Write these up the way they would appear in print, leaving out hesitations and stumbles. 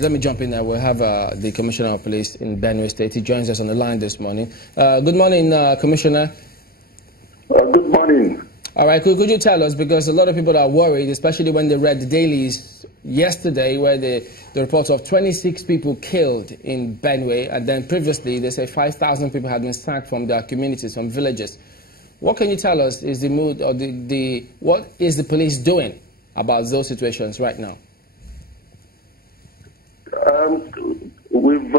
Let me jump in there. We'll have the Commissioner of Police in Benue State. He joins us on the line this morning. Good morning, Commissioner. Good morning. All right, could you tell us, because a lot of people are worried, especially when they read the dailies yesterday where the report of 26 people killed in Benue, and then previously they say 5,000 people had been sacked from their communities, from villages. What can you tell us is the mood, or what is the police doing about those situations right now? We've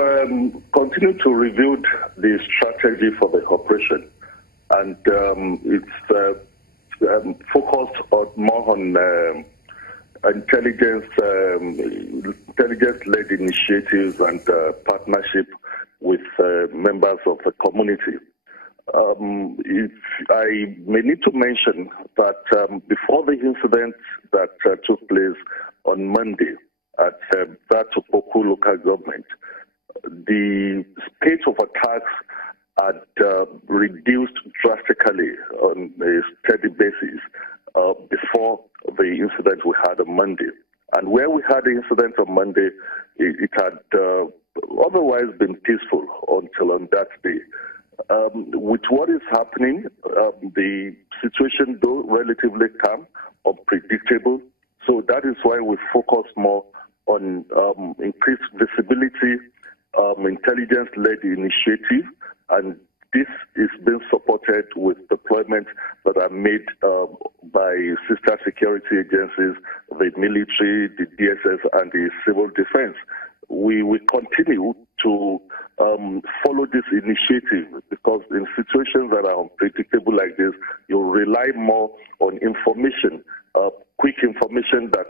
continued to review the strategy for the operation, and it's focused more on intelligence-led initiatives and partnership with members of the community. If I may need to mention that before the incident that took place on Monday at that Opoku local government, the spate of attacks had reduced drastically on a steady basis before the incident we had on Monday. And where we had the incident on Monday, it had otherwise been peaceful until on that day. With what is happening, the situation, though relatively calm, unpredictable, so that is why we focus more on increased visibility, intelligence-led initiative, and this is being supported with deployments that are made by sister security agencies, the military, the DSS, and the civil defense. We will continue to follow this initiative, because in situations that are unpredictable like this, you rely more on information, quick information that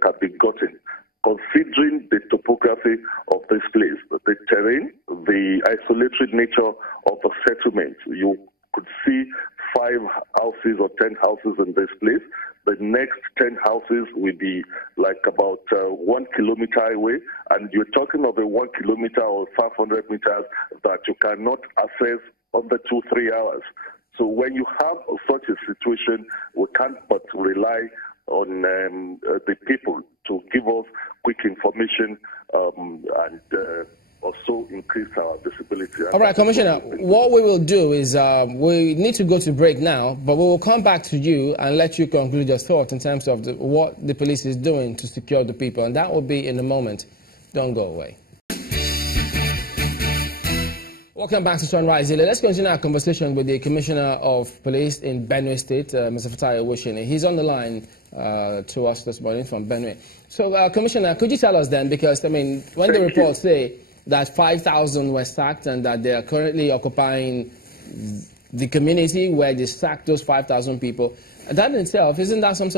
can be gotten. Considering the topography of this place, the terrain, the isolatory nature of the settlement, you could see 5 houses or 10 houses in this place. The next 10 houses will be like about 1 kilometer away, and you're talking of a 1 kilometer or 500 meters that you cannot access under 2-3 hours. So when you have such a situation, we can't but rely on the people to give us quick information and also increase our visibility. All right, Commissioner, what we will do is we need to go to break now, but we will come back to you and let you conclude your thoughts in terms of what the police is doing to secure the people, and that will be in a moment. Don't go away. Welcome back to Sunrise Daily. Let's continue our conversation with the Commissioner of Police in Benue State, Mr. Owoseni. He's on the line to us this morning from Benue. So, Commissioner, could you tell us then, because, I mean, when the reports say that 5,000 were sacked and that they are currently occupying the community where they sacked those 5,000 people, that in itself, isn't that some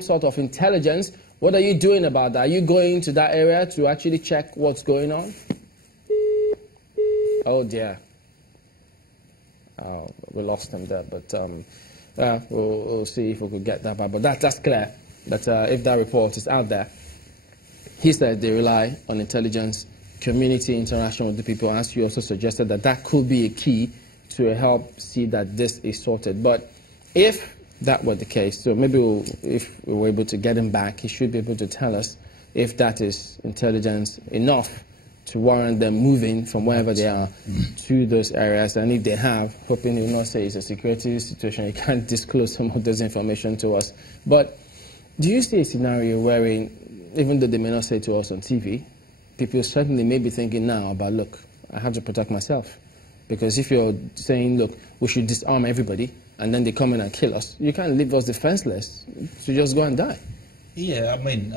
sort of intelligence? What are you doing about that? Are you going to that area to actually check what's going on? Oh, dear. Oh, we lost him there, but we'll see if we could get that back. But that's clear, that if that report is out there, he said they rely on intelligence, community interaction with the people, as you also suggested, that could be a key to help see that this is sorted. But if that were the case, so maybe if we were able to get him back, he should be able to tell us if that is intelligence enough to warrant them moving from wherever they are to those areas. And if they have, hoping you not say it's a security situation, you can't disclose some of this information to us. But do you see a scenario wherein, even though they may not say to us on TV, people certainly may be thinking now about, look, I have to protect myself. Because if you're saying, look, we should disarm everybody, and then they come in and kill us, you can't leave us defenseless to just go and die. Yeah, I mean,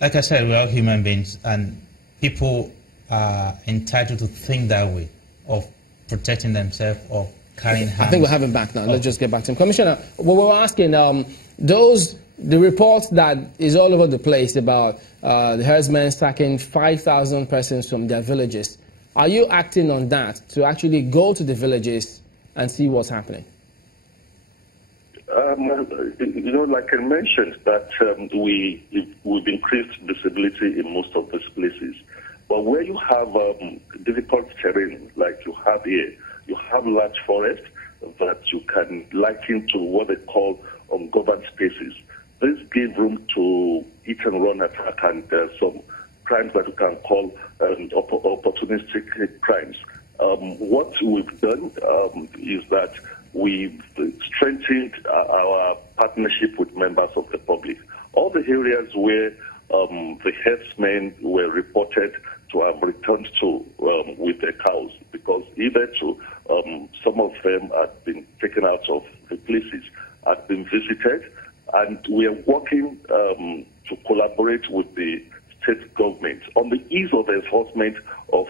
like I said, we are human beings, and people are entitled to think that way, of protecting themselves, of carrying harm. I think we'll have him back now. Let's just get back to him. Commissioner, what we were asking, the reports that is all over the place about the herdsmen sacking 5,000 persons from their villages, are you acting on that to actually go to the villages and see what's happening? You know, like I mentioned, that we've increased visibility in most of these places. But where you have difficult terrain, like you have here, you have large forests that you can liken to what they call ungoverned spaces. This gives room to it hit-and-run attack and some crimes that we can call opportunistic crimes. What we've done is that we've strengthened our partnership with members of the public. All the areas where the herdsmen were reported to have returned to with their cows, because either some of them had been taken out of the places, had been visited, and we are working to collaborate with the state government on the ease of enforcement of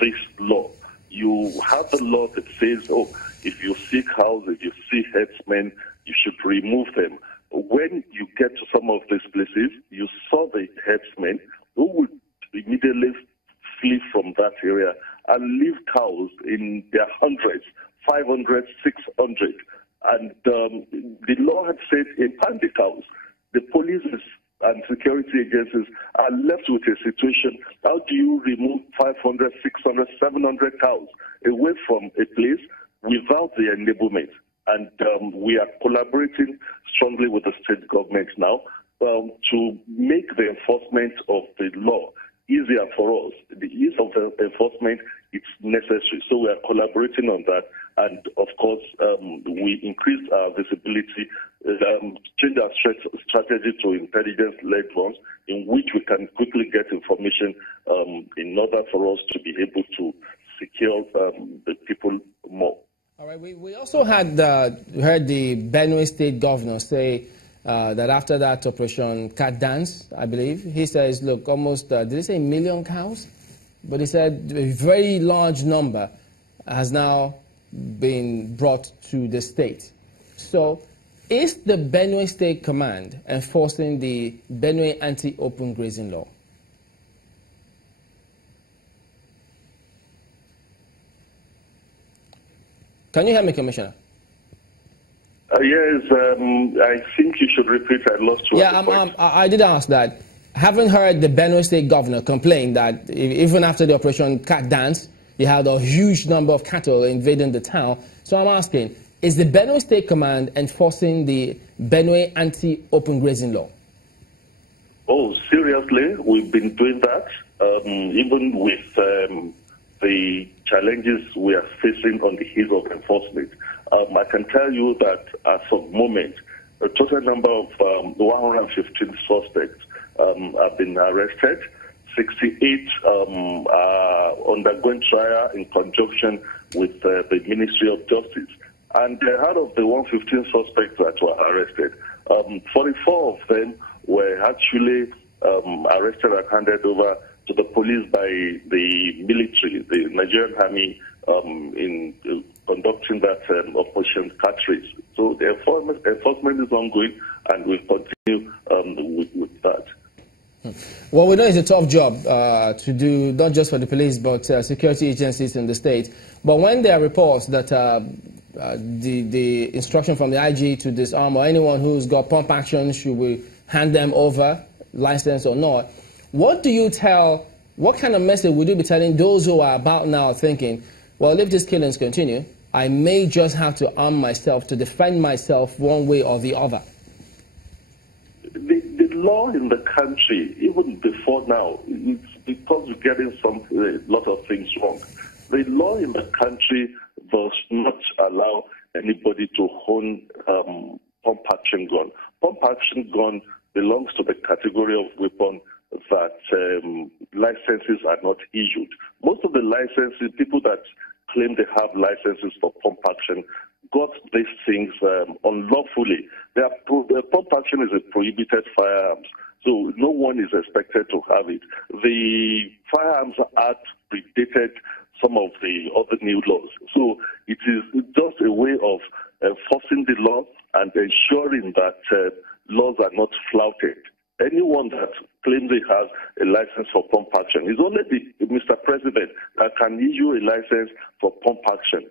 this law. You have the law that says, oh, if you see cows, if you see herdsmen, you should remove them. When you get to some of these places, you saw the herdsmen who would immediately flee from that area and leave cows in their hundreds, 500, 600. And the law had said, impound the cows. The police and security agencies are left with a situation. How do you remove 500, 600, 700 cows away from a place without the enablement? And we are collaborating strongly with the state government now to make the enforcement of the law easier for us. The ease of the enforcement, it's necessary. So we are collaborating on that. And of course, we increased our visibility, changed our strategy to intelligence-led ones, in which we can quickly get information in order for us to be able to secure the people more. All right. We also had heard the Benue state governor say that after that operation Cat Dance, I believe, he says, look, almost, did he say 1 million cows? But he said a very large number has now been brought to the state. So is the Benue State Command enforcing the Benue anti-open grazing law? Can you hear me, Commissioner? Yes, I think you should repeat. I lost you. Yeah, I did ask that. Haven't heard the Benue State Governor complain that even after the Operation Cat Dance, you had a huge number of cattle invading the town. So I'm asking, is the Benue State Command enforcing the Benue anti-open grazing law? Oh, seriously? We've been doing that, even with the challenges we are facing on the heels of enforcement. I can tell you that as of moment, a total number of 115 suspects have been arrested. 68 are undergoing trial in conjunction with the Ministry of Justice. And out of the 115 suspects that were arrested, 44 of them were actually arrested and handed over to the police by the military, the Nigerian Army, in conducting that Operation Cattrace. So the enforcement is ongoing, and we'll continue with that. Well, we know it's a tough job to do, not just for the police, but security agencies in the state. But when there are reports that the instruction from the IG to disarm, or anyone who's got pump action, should we hand them over, license or not, what kind of message would you be telling those who are about now thinking, well, if these killings continue, I may just have to arm myself to defend myself one way or the other? The law in the country, even before now, it's because we're getting a lot of things wrong. The law in the country does not allow anybody to own pump action gun. Pump action gun belongs to the category of weapon that licenses are not issued. Most of the licenses, people that claim they have licenses for pump action, got these things unlawfully. The pump action is a prohibited firearms, so no one is expected to have it. The Firearms Act predated some of the other new laws, so it is just a way of enforcing the law and ensuring that laws are not flouted. Anyone that claims they have a license for pump action is only Mr. President that can issue a license for pump action.